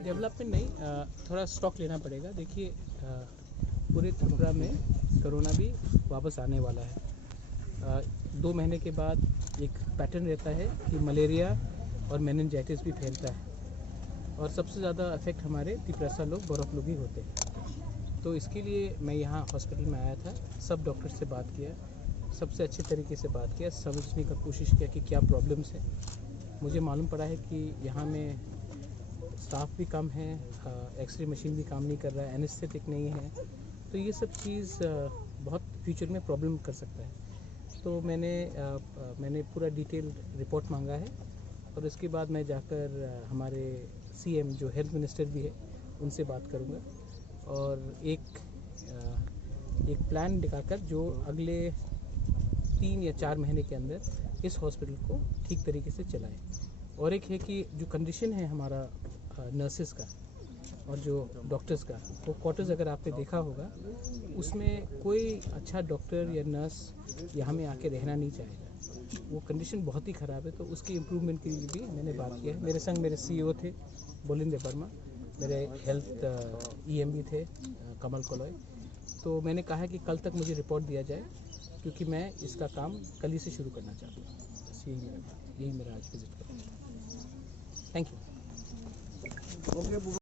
Development नहीं, थोड़ा stock लेना पड़ेगा। देखिए, पूरे त्रिपुरा में कोरोना भी वापस आने वाला है। 2 महीने के बाद एक पैटर्न रहता है कि मलेरिया और मेनिंजाइटिस भी फैलता है, और सबसे ज़्यादा इफेक्ट हमारे तिपरसा लोग, बौरफ लोग ही होते हैं। तो इसके लिए मैं यहाँ हॉस्पिटल में आया था, सब डॉक्टर से बात किया, सबसे अच्छे तरीके से बात किया, समझने का कोशिश किया कि क्या प्रॉब्लम्स है। मुझे मालूम पड़ा है कि यहाँ में स्टाफ भी कम है, एक्सरे मशीन भी काम नहीं कर रहा है, एनेस्थेटिक नहीं है, तो ये सब चीज़ बहुत फ्यूचर में प्रॉब्लम कर सकता है। तो मैंने पूरा डिटेल रिपोर्ट मांगा है, और उसके बाद मैं जाकर हमारे सीएम जो हेल्थ मिनिस्टर भी है उनसे बात करूँगा, और एक प्लान दिखाकर जो अगले 3 या 4 महीने के अंदर इस हॉस्पिटल को ठीक तरीके से चलाएं। और एक है कि जो कंडीशन है हमारा नर्सेस का और जो डॉक्टर्स का, वो क्वार्टर्स अगर आपने देखा होगा, उसमें कोई अच्छा डॉक्टर या नर्स यहाँ में आके रहना नहीं चाहेगा। वो कंडीशन बहुत ही ख़राब है। तो उसकी इम्प्रूवमेंट के लिए भी मैंने बात किया है। मेरे संग मेरे CEO थे बोलिंदे वर्मा, मेरे हेल्थ EM भी थे कमल कोलॉय। तो मैंने कहा है कि कल तक मुझे रिपोर्ट दिया जाए, क्योंकि मैं इसका काम कल ही से शुरू करना चाहता हूँ। बस यही मेरा आज विजिट करना है। Thank you.